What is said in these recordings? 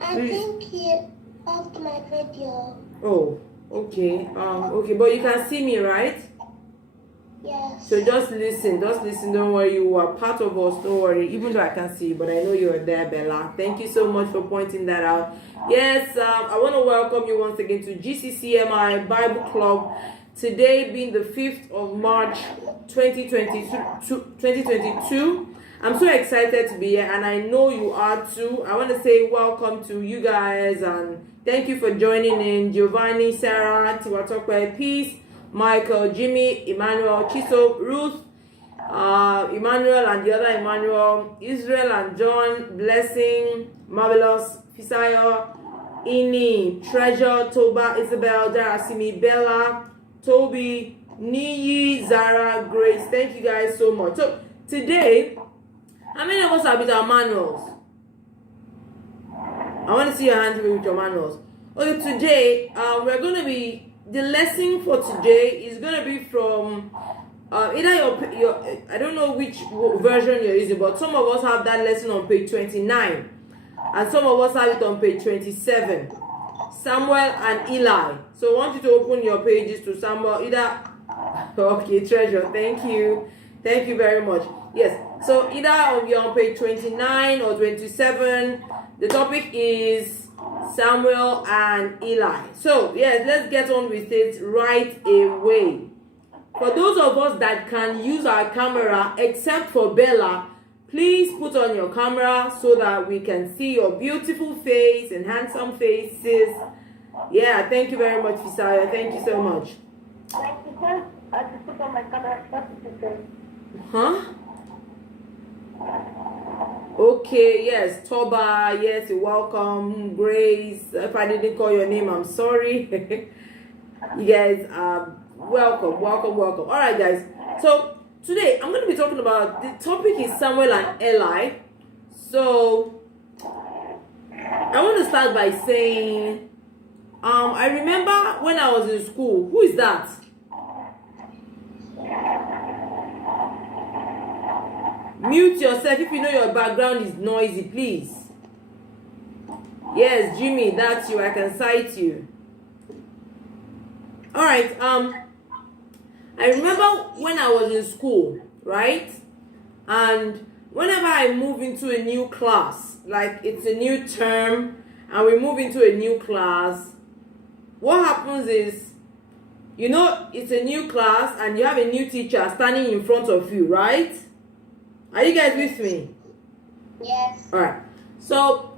I think he off my video. Oh, okay. Okay, but you can see me, right? Yes. So just listen, don't worry, you are part of us, don't worry, even though I can't see you, but I know you're there, Bella. Thank you so much for pointing that out. Yes, I want to welcome you once again to GCCMI Bible Club. Today being the 5th of March 2022. I'm so excited to be here, and I know you are too. I want to say welcome to you guys, and thank you for joining in. Giovanni, Sarah, Tiwatokwe, Peace, Michael, Jimmy, Emmanuel, Chiso, Ruth, Emmanuel and the other Emmanuel, Israel and John, Blessing, Marvelous, Fisayo, Ini, Treasure, Toba, Isabel, Darasimi, Bella, Toby, Niyi, Zara, Grace. Thank you guys so much. So today, how many of us have with our manuals? I want to see your hands with your manuals. Okay, today we're going to be, the lesson for today is going to be from either your I don't know which version you're using, but some of us have that lesson on page 29 and some of us have it on page 27. Samuel and Eli. So I want you to open your pages to Samuel, either okay, Treasure, thank you very much. Yes, so either you're on page 29 or 27. The topic is Samuel and Eli. So yes, let's get on with it right away. For those of us that can use our camera, except for Bella, please put on your camera so that we can see your beautiful face and handsome faces. Yeah, thank you very much, Fisaya. Thank you so much. I just put on my camera. Huh? Okay, yes, Toba, yes, you're welcome. Grace, if I didn't call your name, I'm sorry. You guys are welcome. All right, guys. So today I'm going to be talking about, the topic is Samuel and Eli. So I want to start by saying, I remember when I was in school. Who is that? Mute yourself if you know your background is noisy, please. Yes, Jimmy, that's you. I can cite you. All right. I remember when I was in school, right? And whenever I move into a new class, like it's a new term, and we move into a new class, what happens is, you know, it's a new class, and you have a new teacher standing in front of you, right? Are you guys with me? Yes. All right. So,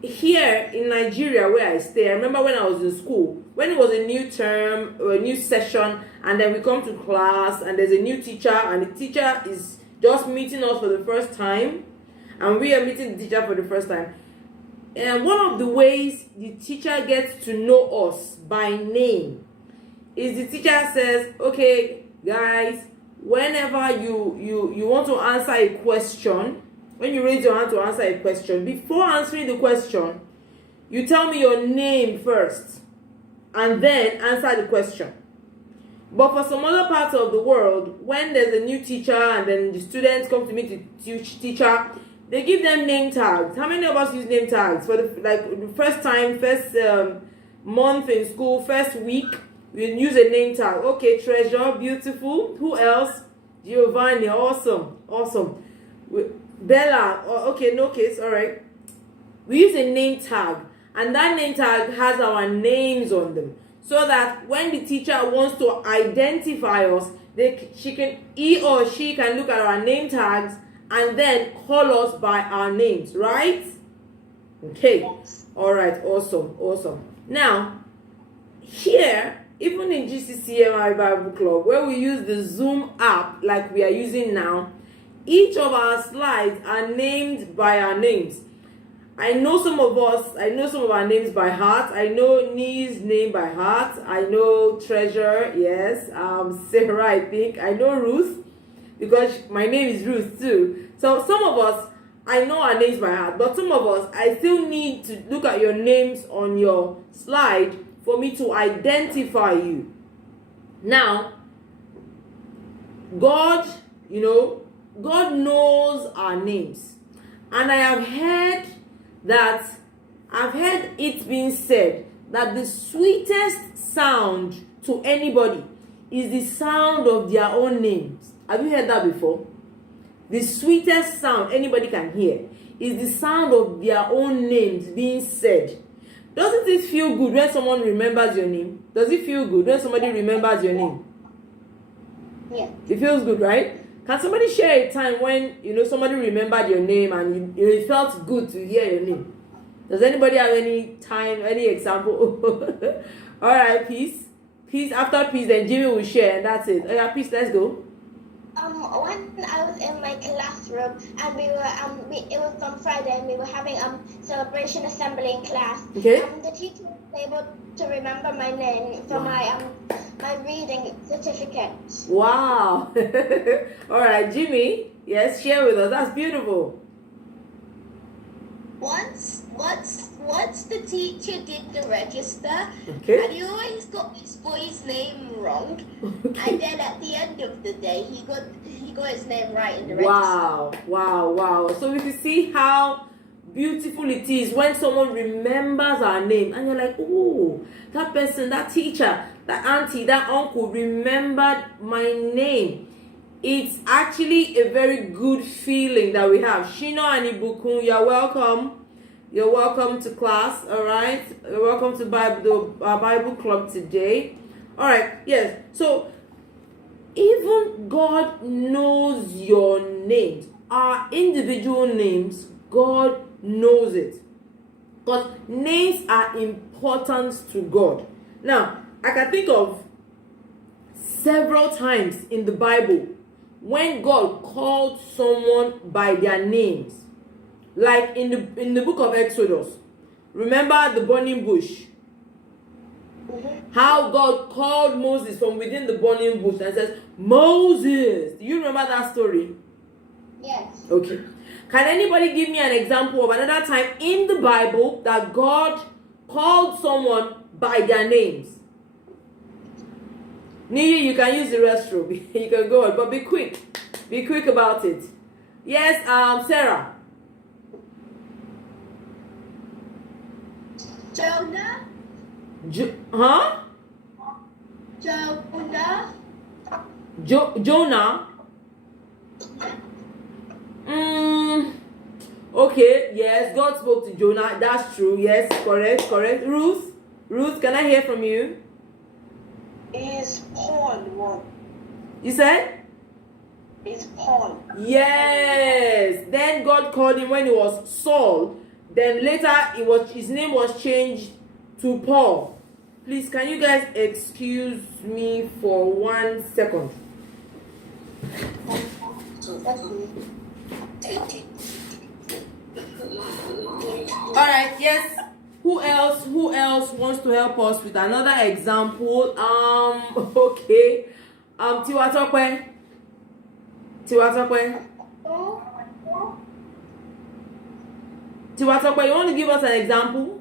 here in Nigeria where I stay, I remember when I was in school, when it was a new term or a new session, and then we come to class and there's a new teacher, and the teacher is just meeting us for the first time, and we are meeting the teacher for the first time. And one of the ways the teacher gets to know us by name is the teacher says, okay, guys, whenever you want to answer a question, when you raise your hand to answer a question, before answering the question, you tell me your name first and then answer the question. But for some other parts of the world, when there's a new teacher and then the students come to meet the teacher, they give them name tags. How many of us use name tags? For the first time, first month in school, first week, we use a name tag. Okay, Treasure, beautiful. Who else? Giovanni, awesome. Bella, okay, no case, all right. We use a name tag, and that name tag has our names on them, so that when the teacher wants to identify us, he or she can look at our name tags and then call us by our names, right? Okay, all right, awesome. Now, here, even in GCCMI Bible Club, where we use the Zoom app like we are using now, each of our slides are named by our names. I know some of our names by heart. I know Nee's name by heart. I know Treasure, yes. Sarah, I think. I know Ruth, because my name is Ruth too. So some of us, I know our names by heart, but some of us, I still need to look at your names on your slide for me to identify you. Now, God knows our names. And I have heard that I've heard it being said that the sweetest sound to anybody is the sound of their own names. Have you heard that before? The sweetest sound anybody can hear is the sound of their own names being said. Doesn't it feel good when someone remembers your name? Does it feel good when somebody remembers your name? Yeah. It feels good, right? Can somebody share a time when somebody remembered your name and it felt good to hear your name? Does anybody have any time, any example? All right, peace. Peace. After peace, then Jimmy will share, and that's it. Oh yeah, peace. Let's go. When I was in my classroom and we were it was on Friday and we were having celebration assembly in class. Okay. The teacher was able to remember my name for my reading certificate. Wow. All right, Jimmy. Yes, share with us. That's beautiful. Once the teacher did the register, Okay. and he always got this boy's name wrong. Okay. And then at the end of the day, he got his name right in the Wow, wow, wow. So we can see how beautiful it is when someone remembers our name and you're like, oh, that person, that teacher, that auntie, that uncle remembered my name. It's actually a very good feeling that we have. Shino and Ibukun, you're welcome. You're welcome to class, all right? You're welcome to our Bible club today. All right, yes. So even God knows your names, our individual names. God knows it, because names are important to God. Now, I can think of several times in the Bible when God called someone by their names, like in the book of Exodus. Remember the burning bush? How God called Moses from within the burning bush and says, Moses. Do you remember that story? Yes. Okay. Can anybody give me an example of another time in the Bible that God called someone by their names? Niyi, you can use the restroom. You can go on, but be quick. Be quick about it. Yes, Sarah. Jonah. Huh? Jonah. Jonah. Okay, yes, God spoke to Jonah. That's true. Yes, correct. Ruth, can I hear from you? Is Paul one? You said? Is Paul. Yes. Then God called him when he was Saul. Then later his name was changed to Paul. Please, can you guys excuse me for 1 second? Alright, yes. Who else wants to help us with another example? Okay. Tiwatokwe, you want to give us an example?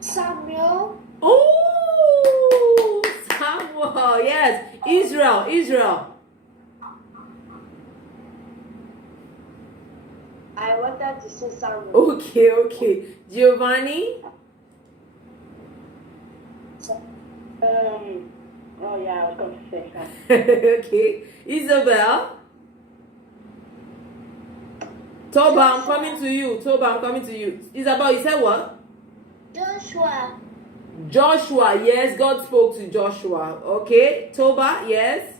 Samuel. Oh, Samuel, yes. Israel. I wanted to say Samuel. Okay. Giovanni? Oh yeah, I was going to say that. Okay. Isabel? Toba, I'm coming to you. Isabel, you said what? Joshua, yes, God spoke to Joshua. Okay. Toba, yes.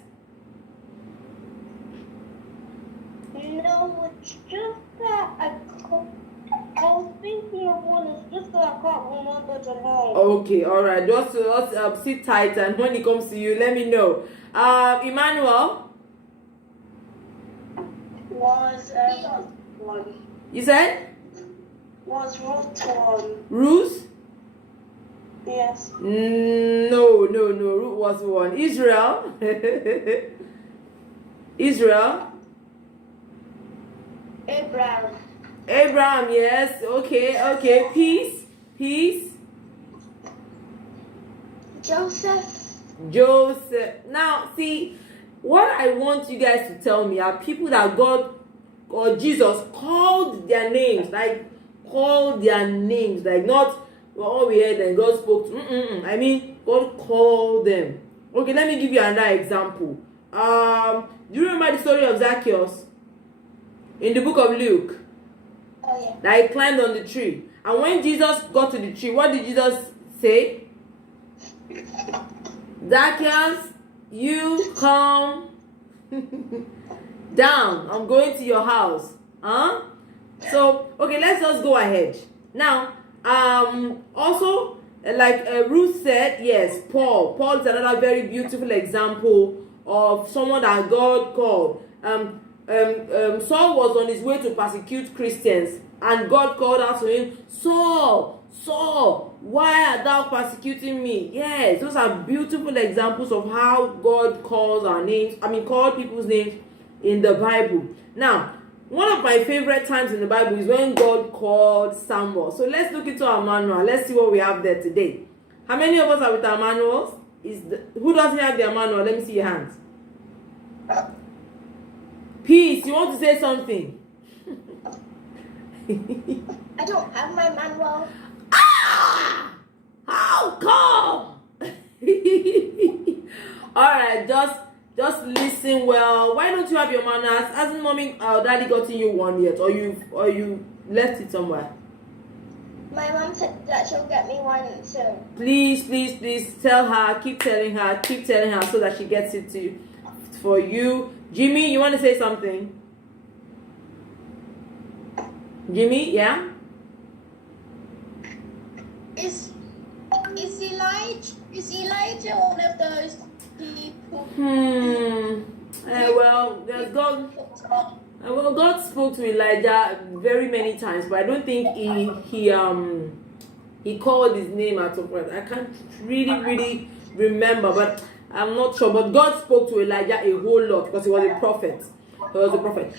No, it's just that I was thinking of one. It's just that I can't remember the name. Okay, all right. Just sit tight, and when it comes to you, let me know. Emmanuel? Was one. You said? Was Ruth one? Ruth? Yes. No. Ruth was one. Israel? Israel? Abraham, yes. Okay. Peace. Joseph. Now, see, what I want you guys to tell me are people that God or Jesus called their names, like called their names, like not all we heard and God spoke to. I mean, God called them. Okay, let me give you another example. Do you remember the story of Zacchaeus in the book of Luke? Oh yeah. That he climbed on the tree. And when Jesus got to the tree, what did Jesus say? Zacchaeus, you come down. I'm going to your house. Huh? So, okay, let's just go ahead. Now, also, like Ruth said, yes, Paul. Paul is another very beautiful example of someone that God called. Saul was on his way to persecute Christians, and God called out to him, Saul, Saul, why art thou persecuting me? Yes, those are beautiful examples of how God calls our names, called people's names in the Bible. Now, one of my favorite times in the Bible is when God called Samuel. So let's look into our manual. Let's see what we have there today. How many of us are with our manuals? Who doesn't have their manual? Let me see your hands. Peace, you want to say something? I don't have my manual. How come? Alright, just listen well. Why don't you have your manners? Hasn't mommy or daddy gotten you one yet? Or you left it somewhere? My mom said that she'll get me one soon. Please tell her, keep telling her so that she gets it for you. Jimmy, you want to say something? Jimmy, yeah? Is Elijah one of those people? God spoke to Elijah very many times, but I don't think he called his name at some point. I can't really remember, but I'm not sure. But God spoke to Elijah a whole lot because he was a prophet.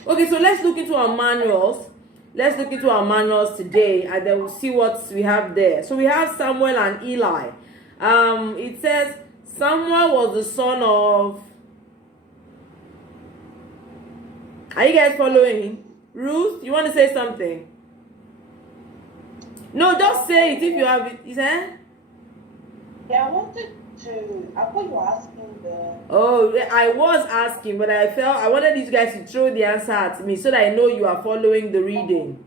Okay, so let's look into our manuals. Let's look into our manuals today, and then we'll see what we have there. So we have Samuel and Eli. It says Samuel was the son of... Are you guys following? Ruth, you want to say something? No, just say it if you have it. Is it? Yeah, I thought you were asking the... Oh, I was asking, but I wanted you guys to throw the answer at me so that I know you are following the reading.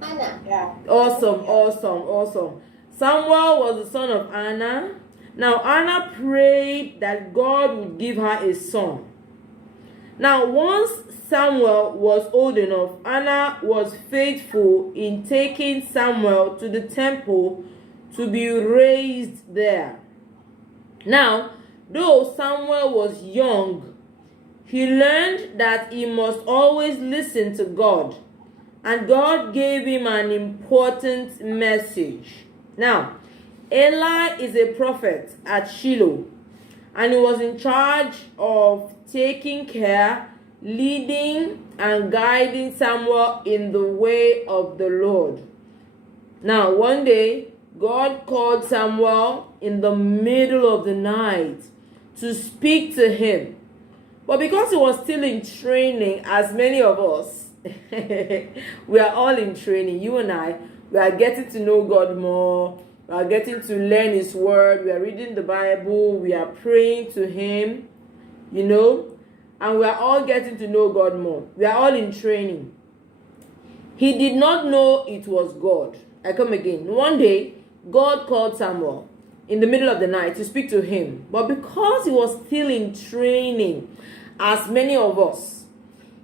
Anna. Yeah. Awesome. Samuel was the son of Anna. Now, Anna prayed that God would give her a son. Now, once Samuel was old enough, Anna was faithful in taking Samuel to the temple to be raised there. Now, though Samuel was young, he learned that he must always listen to God, and God gave him an important message. Now, Eli is a prophet at Shiloh, and he was in charge of taking care, leading, and guiding Samuel in the way of the Lord. Now, one day, God called Samuel in the middle of the night to speak to him. But because he was still in training, as many of us, we are all in training, you and I, we are getting to know God more. We are getting to learn His Word. We are reading the Bible. We are praying to Him, and we are all getting to know God more. We are all in training. He did not know it was God. I come again. One day, God called Samuel in the middle of the night to speak to him. But because he was still in training, as many of us,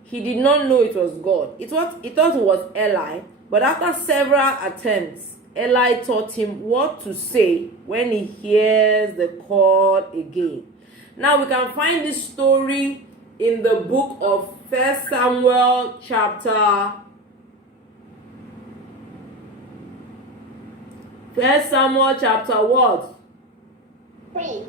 he did not know it was God. He thought it was Eli. But after several attempts, Eli taught him what to say when he hears the call again. Now we can find this story in the book of 1 Samuel chapter 1 Samuel chapter what? 3.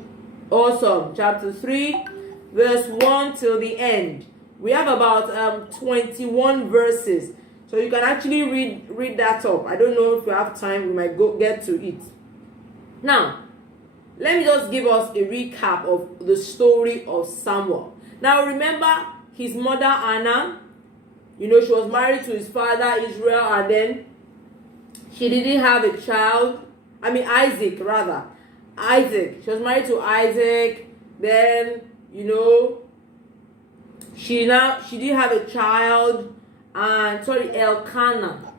Awesome. Chapter 3, verse 1 till the end. We have about 21 verses. So you can actually read that up. I don't know if we have time. We might get to it. Now, let me just give us a recap of the story of Samuel. Now, remember his mother Anna. She was married to his father Israel, and then she didn't have a child. I mean Isaac rather. Isaac. She was married to Isaac. Then, you know, she didn't have a child. And Elkanah.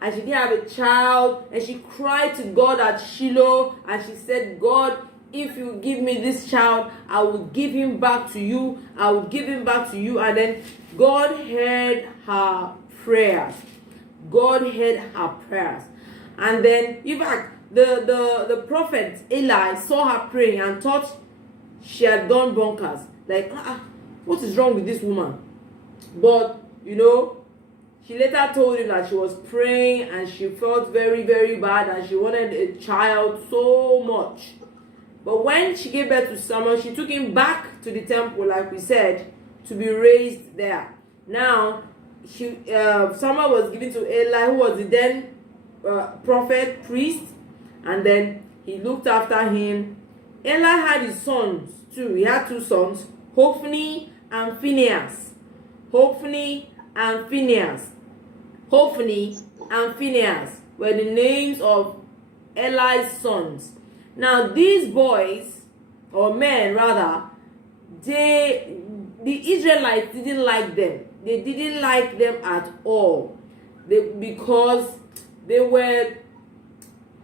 And she didn't have a child. And she cried to God at Shiloh. And she said, God, if you give me this child, I will give him back to you. I will give him back to you. And then God heard her prayers. And then, in fact, the prophet Eli saw her praying and thought she had gone bonkers. Like, what is wrong with this woman? But, you know, she later told him that she was praying and she felt very, very bad and she wanted a child so much. But when she gave birth to Samuel, she took him back to the temple, like we said, to be raised there. Now, Samuel was given to Eli, who was the then prophet, priest, and then he looked after him. Eli had his sons too. He had two sons, Hophni and Phinehas. Hophni and Phinehas were the names of Eli's sons. Now these boys, or men rather, the Israelites didn't like them. They didn't like them at all. Because they were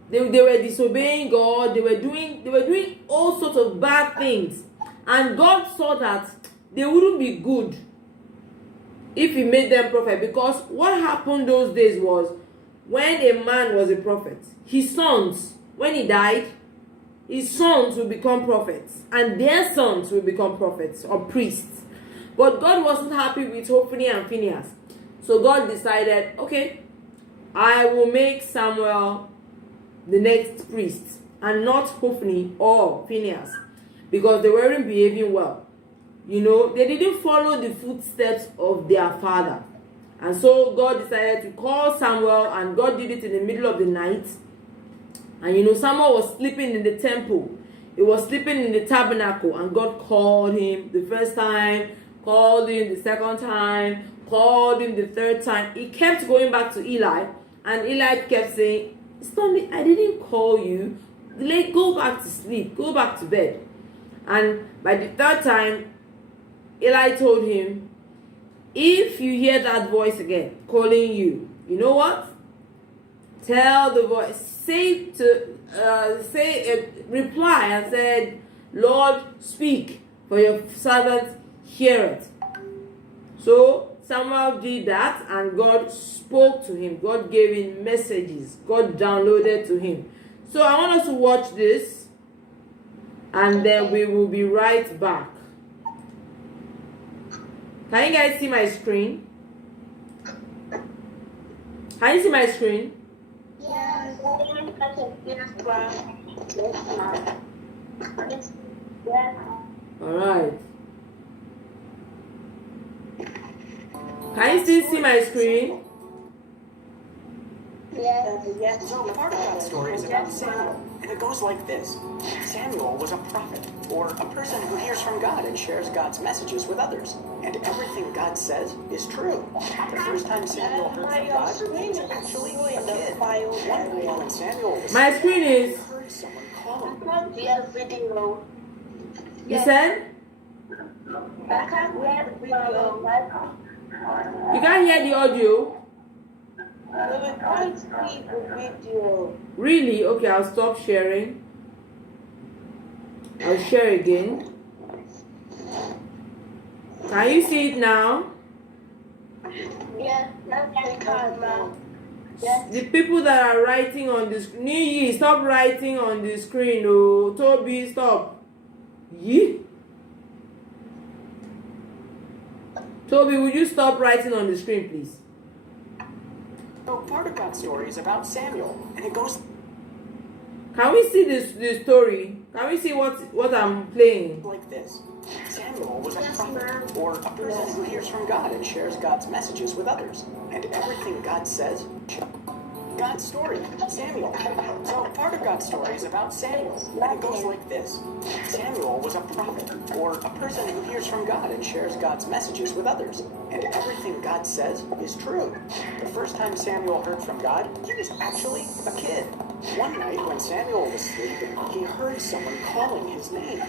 disobeying God. They were doing all sorts of bad things. And God saw that they wouldn't be good if he made them prophet. Because what happened those days was, when a man was a prophet, his sons, when he died, his sons will become prophets, and their sons will become prophets or priests. But God wasn't happy with Hophni and Phinehas. So God decided, okay, I will make Samuel the next priest, and not Hophni or Phinehas, because they weren't behaving well. You know, they didn't follow the footsteps of their father. And so God decided to call Samuel, and God did it in the middle of the night. And you know, Samuel was sleeping in the temple. He was sleeping in the tabernacle, and God called him the first time, called him the second time, called him the third time. He kept going back to Eli, and Eli kept saying, Stanley, I didn't call you. Go back to sleep. Go back to bed. And by the third time, Eli told him, if you hear that voice again calling you, you know what? Tell the voice, reply and said, Lord, speak, for your servant heareth. So Samuel did that, and God spoke to him. God gave him messages. God downloaded to him. So I want us to watch this, and then we will be right back. Can you guys see my screen? Can you see my screen? Yes. Alright. Can you still see my screen? Yes. So part of that story is about Samuel, and it goes like this. Samuel was a prophet, or a person who hears from God and shares God's messages with others. And everything God says is true. The first time Samuel heard from God, he was actually a kid. One day when Samuel was My screen is. he heard someone call him. Yes, video. You said? I can't hear the video. You can't hear the audio? We can't see the video. Really? Okay, I'll stop sharing. I'll share again. Can you see it now? Yeah, that's the camera. Yes. The people that are writing on the screen, Niyi, stop writing on the screen. Oh, Toby, stop. Yi? Toby, would you stop writing on the screen, please? So part of that story is about Samuel, and it goes Can we see the story? Can we see what I'm playing? like this. Samuel was a prophet, or a person who hears from God and shares God's messages with others. And everything God says, God's story, Samuel. So part of God's story is about Samuel, and it goes like this. Samuel was a prophet, or a person who hears from God and shares God's messages with others. And everything God says is true. The first time Samuel heard from God, he was actually a kid. One night when Samuel was sleeping, he heard someone calling his name.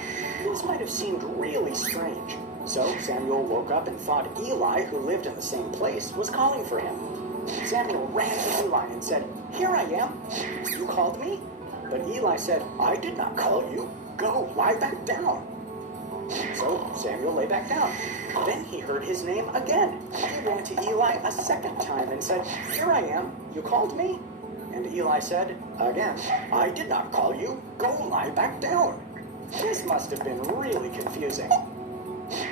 This might have seemed really strange. So Samuel woke up and thought Eli, who lived in the same place, was calling for him. Samuel ran to Eli and said, "Here I am. You called me?" But Eli said, "I did not call you. Go, lie back down." So Samuel lay back down. Then he heard his name again. He ran to Eli a second time and said, "Here I am. You called me?" And Eli said, again, "I did not call you. Go lie back down." This must have been really confusing.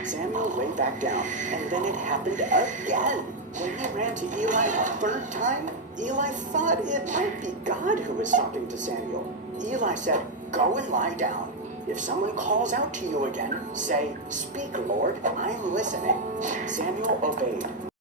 Samuel lay back down, and then it happened again. When he ran to Eli a third time, Eli thought it might be God who was talking to Samuel. Eli said, "Go and lie down. If someone calls out to you again, say, 'Speak, Lord, I'm listening.'" Samuel obeyed.